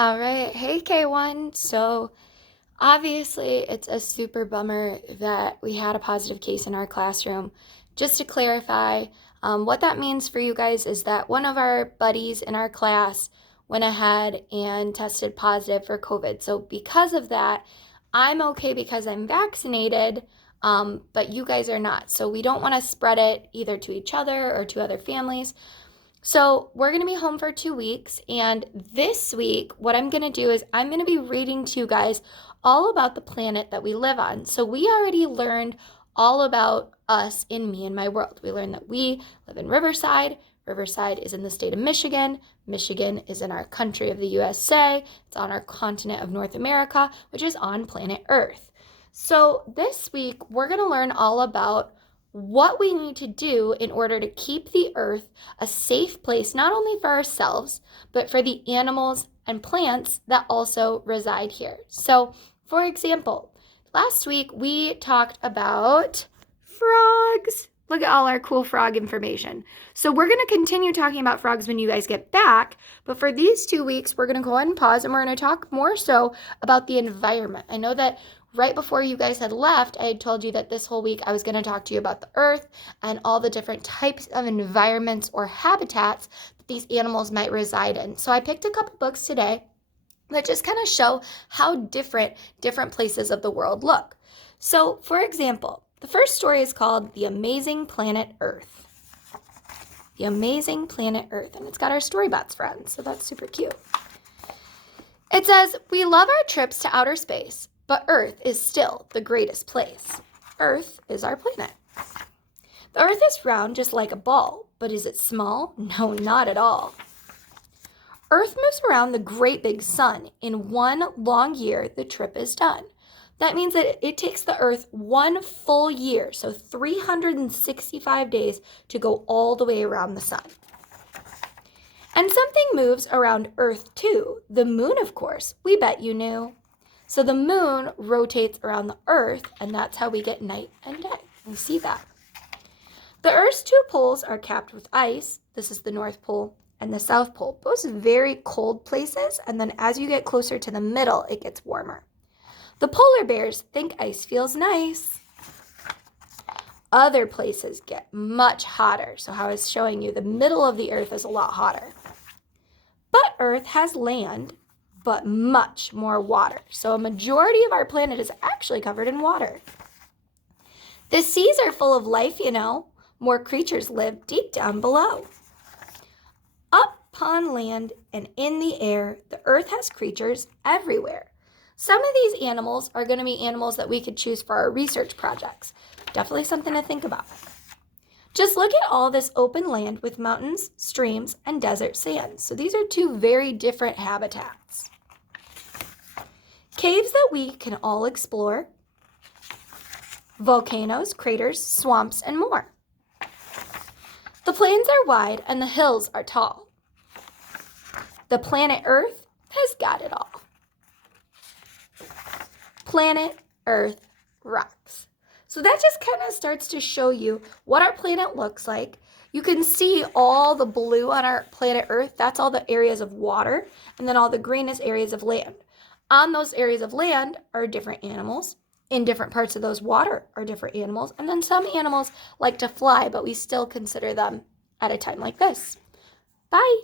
All right. Hey, K1. So, obviously, it's a super bummer that we had a positive case in our classroom. Just to clarify, what that means for you guys is that one of our buddies in our class went ahead and tested positive for COVID. So, because of that, I'm okay because I'm vaccinated, but you guys are not. So, we don't want to spread it either to each other or to other families. So, we're going to be home for 2 weeks, and this week, what I'm going to do is I'm going to be reading to you guys all about the planet that we live on. So, we already learned all about us in Me and My World. We learned that we live in Riverside. Riverside is in the state of Michigan. Michigan is in our country of the USA. It's on our continent of North America, which is on planet Earth. So, this week, we're going to learn all about what we need to do in order to keep the earth a safe place, not only for ourselves, but for the animals and plants that also reside here. So, for example, last week we talked about frogs. Look at all our cool frog information. So we're going to continue talking about frogs when you guys get back, but for these 2 weeks, we're going to go ahead and pause and we're going to talk more so about the environment. I know that right before you guys had left, I had told you that this whole week I was going to talk to you about the earth and all the different types of environments or habitats that these animals might reside in. So I picked a couple books today that just kind of show how different places of the world look. So, for example, the first story is called The Amazing Planet Earth. The Amazing Planet Earth, and it's got our Storybots friends, so that's super cute. It says, "We love our trips to outer space, but Earth is still the greatest place. Earth is our planet. The Earth is round just like a ball, but is it small? No, not at all. Earth moves around the great big sun. In one long year, the trip is done. That means that it takes the Earth one full year, so 365 days, to go all the way around the sun. And something moves around Earth too. The moon, of course. We bet you knew. So the moon rotates around the Earth, and that's how we get night and day. You see that. The Earth's two poles are capped with ice. This is the North Pole and the South Pole. Both very cold places, and then as you get closer to the middle, it gets warmer. The polar bears think ice feels nice. Other places get much hotter. So how I was showing you, the middle of the Earth is a lot hotter. But Earth has land, but much more water. So a majority of our planet is actually covered in water. The seas are full of life, you know. More creatures live deep down below. Up on land and in the air, the Earth has creatures everywhere. Some of these animals are going to be animals that we could choose for our research projects. Definitely something to think about. Just look at all this open land with mountains, streams, and desert sands. So these are two very different habitats. Caves that we can all explore. Volcanoes, craters, swamps, and more. The plains are wide and the hills are tall. The planet Earth has got it all. Planet Earth rocks. So that just kind of starts to show you what our planet looks like. You can see all the blue on our planet Earth. That's all the areas of water. And then all the green is areas of land. On those areas of land are different animals. In different parts of those water are different animals. And then some animals like to fly, but we still consider them at a time like this. Bye.